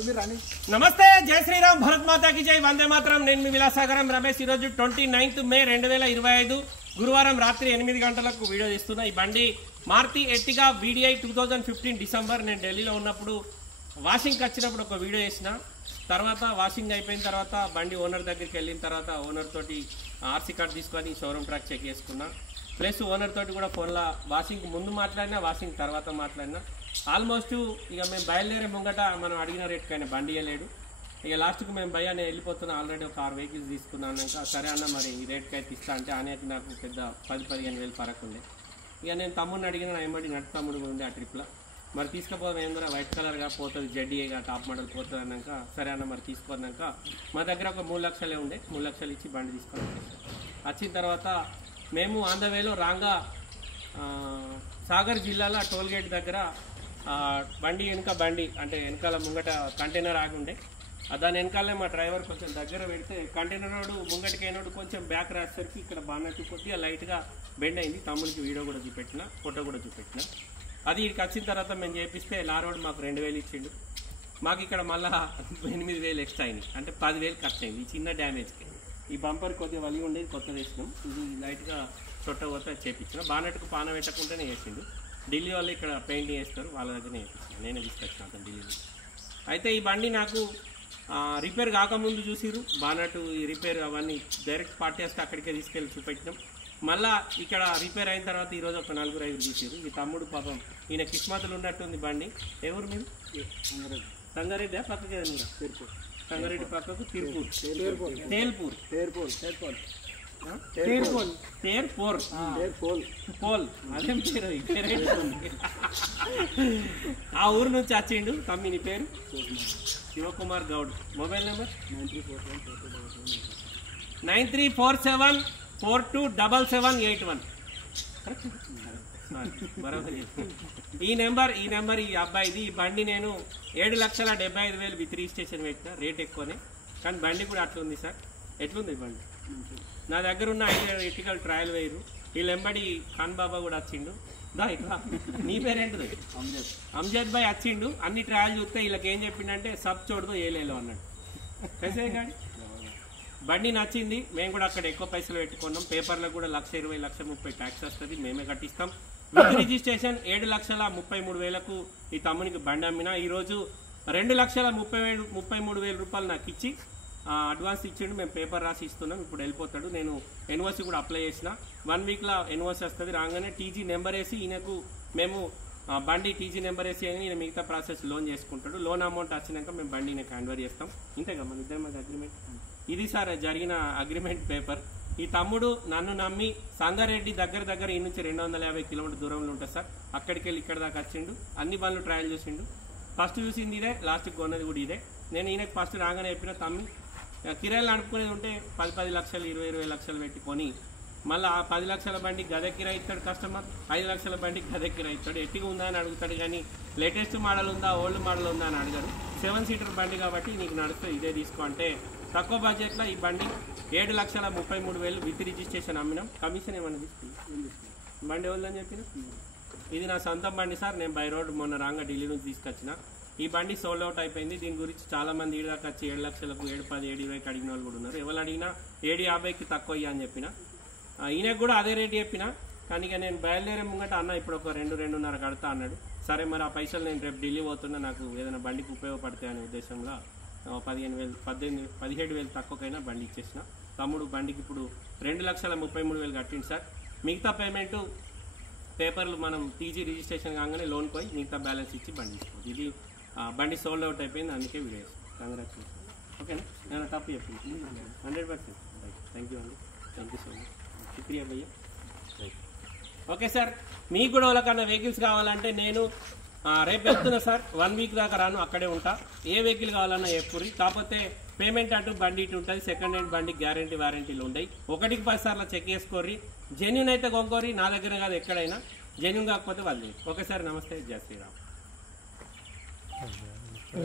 నమస్తే, జై శ్రీరామ్, భరత్ మాతాకి జై, వందే మాతరం. నేను మీ విలాసాగరం రమేష్. ఈరోజు 29 మే 2025 గురువారం రాత్రి 8 గంటలకు వీడియో తీస్తున్నా. ఈ బండి మారుతి ఎర్టిగా VDI 2015 డిసెంబర్. నేను ఢిల్లీలో ఉన్నప్పుడు వాషింగ్కి వచ్చినప్పుడు ఒక వీడియో చేసిన తర్వాత, వాషింగ్ అయిపోయిన తర్వాత బండి ఓనర్ దగ్గరికి వెళ్ళిన తర్వాత ఓనర్ తోటి RC కార్డ్ తీసుకొని షోరూమ్ ట్రాక్ చెక్ చేసుకున్నా. ప్లస్ ఓనర్ తోటి కూడా ఫోన్లో వాషింగ్ ముందు మాట్లాడినా, వాషింగ్ తర్వాత మాట్లాడినా. ఆల్మోస్ట్ ఇక మేము బయలుదేరే ముంగట మనం అడిగిన రేట్కి ఆయన బండి ఇవ్వలేడు. ఇక లాస్ట్కి మేము భయ్యా నేను వెళ్ళిపోతున్నా, ఆల్రెడీ ఒక 6 వెహికల్స్ తీసుకున్నాక, సరే అన్న మరి ఈ రేట్కి అయితే ఇస్తా అంటే ఆయనకి నాకు పెద్ద 10-15 వేలు ఫరక్ ఉండే. ఇక నేను తమ్ముడిని అడిగిన, నా ఎంబడి నట్టు తమ్ముడు ఉండే ఆ ట్రిప్లో. మరి తీసుకుపోదాం ఏంద్రా, వైట్ కలర్గా పోతుంది, జెడ్డీగా టాప్ మోడల్ పోతుంది అన్నాక, సరే అన్న మరి తీసుకున్నాక మా దగ్గర ఒక 3 లక్షలే ఉండే. 3 లక్షలు ఇచ్చి బండి తీసుకొని వచ్చిన తర్వాత మేము ఆన్ ద వేలో రాంగా సాగర్ జిల్లాలో టోల్గేట్ దగ్గర బండి బండి అంటే వెనకాల ముంగట కంటైనర్ ఆగి ఉండే. దాని వెనకాలనే మా డ్రైవర్ కొంచెం దగ్గర పెడితే కంటైనర్ రోడ్డు ముంగటికైనోడు కొంచెం బ్యాక్ రాసేసరికి ఇక్కడ బాగా కొద్దిగా లైట్గా బెండ్ అయింది. తమ్ముడికి వీడియో కూడా చూపెట్టిన, ఫోటో కూడా చూపెట్టిన. అది ఇక్కడికి వచ్చిన తర్వాత మేము చేపిస్తే లారోడ్ మాకు 2000 ఇచ్చిండు. మాకు ఇక్కడ మళ్ళీ 8000 ఎక్స్ట్రా అయినాయి, అంటే 10,000 ఖర్చు అయింది ఈ చిన్న డ్యామేజ్కి. ఈ బంపర్ కొద్దిగా వలి ఉండేది, కొత్త వేసినాం. ఇది లైట్గా చొట్ట పోతే చేపించిన. బానెట్కు పాన పెట్టకుండానే వేసిండు. ఢిల్లీ వాళ్ళు ఇక్కడ పెయింటింగ్ వేస్తారు, వాళ్ళ దగ్గరనే వేపించిన. నేనే తీసుకొచ్చిన అతను ఢిల్లీ. అయితే ఈ బండి నాకు రిపేర్ కాకముందు చూసిరు బానట్టు, ఈ రిపేర్ అవన్నీ డైరెక్ట్ పార్టీ వేస్తే అక్కడికే తీసుకెళ్ళి చూపెట్టినాం. మళ్ళీ ఇక్కడ రిపేర్ అయిన తర్వాత ఈరోజు ఒక 4-5 చూసిరు. ఈ తమ్ముడు పాపం ఈయన కిస్మతులు ఉన్నట్టుంది బండి. ఎవరు మీరు? సంగారెడ్డి పక్కకి తిరుపూర్, సంగారెడ్డి పక్కకు తిరుపూర్, తేల్పూర్, పోల్, అదేం పేరు ఆ ఊరు నుంచి వచ్చిండు. తమ్మి నీ పేరు? శివకుమార్ గౌడ్. Mobile number 9347427781. ఈ నెంబర్ ఈ అబ్బాయిది. ఈ బండి నేను 7,75,000 విత్ రిజిస్ట్రేషన్ పెట్టిన. రేట్ ఎక్కువనే, కానీ బండి కూడా అట్లా ఉంది సార్. ఎట్లుంది బండి? నా దగ్గర ఉన్న 5 ఎర్టికల్ ట్రయల్ వేయరు. వీళ్ళెంబడి ఖాన్ బాబా కూడా వచ్చిండు. దా ఇట్లా, నీ పేరేంటిది? అమ్జద్ భాయ్ వచ్చిండు. అన్ని ట్రయల్ చూస్తే వీళ్ళకి ఏం చెప్పిండంటే సబ్ చోడుతో ఏలేలో అన్నాడు. పైసే కానీ బండి నచ్చింది. మేము కూడా అక్కడ ఎక్కువ పైసలు పెట్టుకున్నాం. పేపర్లకు కూడా 1,20,000 1,30,000 ట్యాక్స్ వస్తుంది, మేమే కట్టిస్తాం. విత్ రిజిస్ట్రేషన్ 7,33,000కు ఈ తమ్మునికి బండి అమ్మినా. ఈరోజు 2,33,000 రూపాయలు నాకు ఇచ్చి అడ్వాన్స్ ఇచ్చిండు. మేము పేపర్ రాసి ఇస్తున్నాం. ఇప్పుడు వెళ్ళిపోతాడు. నేను ఎన్ఓసి కూడా అప్లై చేసిన. 1 వీక్లో ఎన్ఓసి వస్తుంది. రాగానే టీజీ నెంబర్ వేసి ఈయనకు మేము బండి టీజీ నెంబర్ వేసి అని ఈయన మిగతా ప్రాసెస్ లోన్ చేసుకుంటాడు. లోన్ అమౌంట్ వచ్చినాక మేము బండి ఈయనకు హ్యాండ్ ఓవర్ చేస్తాం. ఇంతేగా మన ఇద్దరి మధ్య అగ్రిమెంట్. ఇది సార్ జరిగిన అగ్రిమెంట్ పేపర్. ఈ తమ్ముడు నన్ను నమ్మి సంగారెడ్డి దగ్గర ఈ నుంచి 250 కిలోమీటర్ దూరంలో ఉంటుంది సార్. అక్కడికి వెళ్ళి ఇక్కడ దాకా వచ్చిండు. అన్ని బండ్లు ట్రయల్ చూసిండు. ఫస్ట్ చూసింది ఇదే, లాస్ట్కి కొన్నది కూడా ఇదే. నేను ఈయనకు ఫస్ట్ రాగానే చెప్పిన, తమ్మి కిరాయిలు అనుకునేది ఉంటే 10 లక్షలు 20 లక్షలు పెట్టుకొని మళ్ళీ ఆ 10 లక్షల బండి గదే కిరాయి ఇస్తాడు కస్టమర్, 5 లక్షల బండికి గదే కిరాయి ఇస్తాడు. ఎట్టిగా ఉందా అని అడుగుతాడు, కానీ లేటెస్ట్ మోడల్ ఉందా ఓల్డ్ మోడల్ ఉందా అని అడగారు. 7 సీటర్ బండి కాబట్టి నీకు నడుస్తే ఇదే తీసుకో అంటే, తక్కువ బడ్జెట్లో ఈ బండి 7,33,000 విత్ రిజిస్ట్రేషన్ అమ్మినాం. కమిషన్ ఏమన్నా తీసుకుంది? బండి ఎవరిదని చెప్పిన? ఇది నా సొంతం బండి సార్. నేను బై రోడ్ మొన్న రాంగా ఢిల్లీ నుంచి తీసుకొచ్చిన. ఈ బండి సోల్డ్ అవుట్ అయిపోయింది. దీని గురించి చాలా మంది ఈడ దాకా వచ్చి 7 లక్షలకు 7,10,000 7,20,000 అడిగిన వాళ్ళు కూడా ఉన్నారు. ఎవరు అడిగినా 7,50,000కి తక్కువ అయ్యా అని చెప్పిన. ఈయనకు కూడా అదే రేటు చెప్పిన. కానీ ఇక నేను బయలుదేరే ముంగట అన్న ఇప్పుడు ఒక 2-2.5 కడతా అన్నాడు. సరే మరి ఆ పైసలు నేను రేపు ఢిల్లీ పోతున్నా, నాకు ఏదైనా బండికి ఉపయోగపడతాయి అనే ఉద్దేశంలో 17,000 తక్కువకైనా బండి ఇచ్చేసిన. తమ్ముడు బండికి ఇప్పుడు 2,33,000 కట్టింది సార్. మిగతా పేమెంట్ పేపర్లు మనం టీజీ రిజిస్ట్రేషన్ కాగానే లోన్ పోయి మిగతా బ్యాలెన్స్ ఇచ్చి బండి ఇస్తాం. ఇది బండి సోల్డ్ అవుట్ అయిపోయింది, అందుకే వీడియో. కంగ్రాచులేషన్. ఓకేనా? నేను తప్పు చెప్పింది 100%. థ్యాంక్ యూ అండి, థ్యాంక్ యూ సో మచ్, శుక్రియా భయ్యా. ఓకే సార్, మీకు కూడా వాళ్ళకన్నా వెహికల్స్ కావాలంటే నేను రేపు వెళ్తున్నా సార్. 1 వీక్ దాకా రాను, అక్కడే ఉంటా. ఏ వెహికల్ కావాలన్నా చెప్పుర్రి. కాకపోతే పేమెంట్ అటు బండి ఇటు ఉంటుంది. సెకండ్ హ్యాండ్ బండి గ్యారంటీ వారంటీలు ఉంటాయి. 1కి 10 సార్లు చెక్ చేసుకోర్రి. జెన్యున్ అయితే కొనుక్కోర్రి, నా దగ్గర కాదు ఎక్కడైనా. జెన్యున్ కాకపోతే వాళ్ళు. ఓకే సార్, నమస్తే, జై శ్రీరామ్.